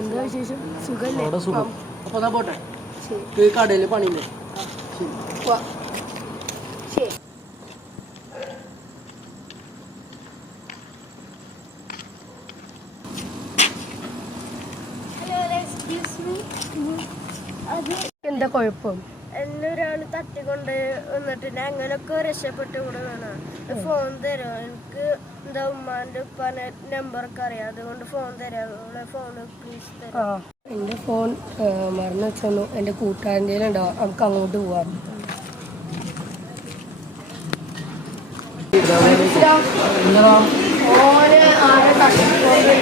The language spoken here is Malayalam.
എന്താ വിശേഷം? സുഖല്ലേ? സുഖം. അപ്പോൾ എന്നാ പോട്ടെ. കടയിൽ പണിയില്ലേ? ശരി. എന്താ കുഴപ്പം? എന്നെ ഒരാൾ തട്ടിക്കൊണ്ട് വന്നിട്ട് അങ്ങനൊക്കെ രക്ഷപ്പെട്ട് കൂടെ വേണം. ഫോൺ തരുമോ? എനിക്ക് എന്താ ഉമ്മാൻ്റെ ഉപ്പാൻ്റെ നമ്പറൊക്കെ അറിയാം, അതുകൊണ്ട് ഫോൺ തരാം. ഫോൺ പ്ലീസ് തരാം. എൻ്റെ ഫോൺ മറന്നു വെച്ചു. എൻ്റെ കൂട്ടുകാരൻ്റെ ഉണ്ടോ? നമുക്ക് അങ്ങോട്ട് പോവാം. ഓന് ആരെ തട്ടിക്കൊണ്ട്